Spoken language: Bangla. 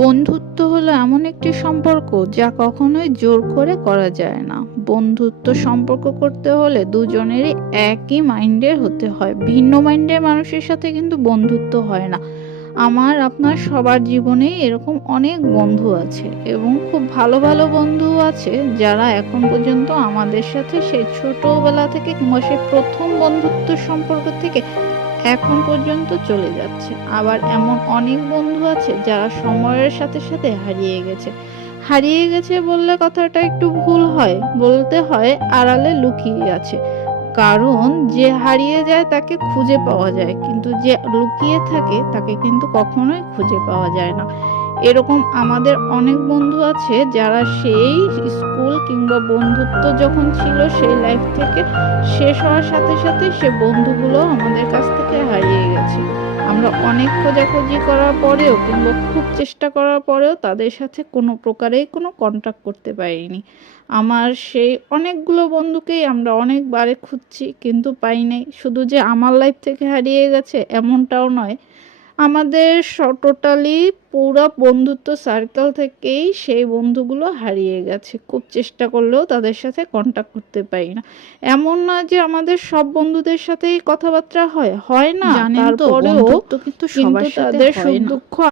বন্ধুত্ব হলো এমন একটি সম্পর্ক যা কখনোই জোর করে করা যায় না। বন্ধুত্ব সম্পর্ক করতে হলে দুজনেরই একই মাইন্ডের হতে হয়। ভিন্ন মাইন্ডের মানুষের সাথে কিন্তু বন্ধুত্ব হয় না। আমার আপনার সবার জীবনেই এরকম অনেক বন্ধু আছে এবং খুব ভালো ভালো বন্ধু আছে যারা এখন পর্যন্ত আমাদের সাথে সেই ছোটবেলা থেকে কিংবা সেই প্রথম বন্ধুত্ব সম্পর্ক থেকে এখন পর্যন্ত চলে যাচ্ছে। আবার এমন অনেক বন্ধু আছে যারা সময়ের সাথে সাথে হারিয়ে গেছে। হারিয়ে গেছে বললে কথাটা একটু ভুল হয়, বলতে হয় আড়ালে লুকিয়ে আছে। কারণ যে হারিয়ে যায় তাকে খুঁজে পাওয়া যায়, কিন্তু যে লুকিয়ে থাকে তাকে কিন্তু কখনোই খুঁজে পাওয়া যায় না। এরকম আমাদের অনেক বন্ধু আছে যারা সেই স্কুল কিংবা বন্ধুত্ব যখন ছিল সেই লাইফ থেকে শেষ হওয়ার সাথে সাথে সে বন্ধুগুলো আমাদের কাছ থেকে হারিয়ে গেছে। আমরা অনেক খোঁজাখুঁজি করার পরেও কিংবা খুব চেষ্টা করার পরেও তাদের সাথে কোনো প্রকারেই কোনো কন্টাক্ট করতে পারিনি। আমার সেই অনেকগুলো বন্ধুকেই আমরা অনেকবারে খুঁজছি কিন্তু পাই নাই। শুধু যে আমার লাইফ থেকে হারিয়ে গেছে এমনটাও নয়, আমাদের টোটালি পুরো বন্ধুত্ব সার্কেল থেকেই সেই বন্ধুগুলো হারিয়ে গেছে। খুব চেষ্টা করলেও তাদের সাথে কন্টাক্ট করতে পারি না। এমন না যে আমাদের সব বন্ধুদের সাথেই কথাবার্তা হয়, হয় না, জানেন তো তারপরেও বন্ধুত্ব কিন্তু সবার সাথে তাদের হয় সুখ না। দুঃখ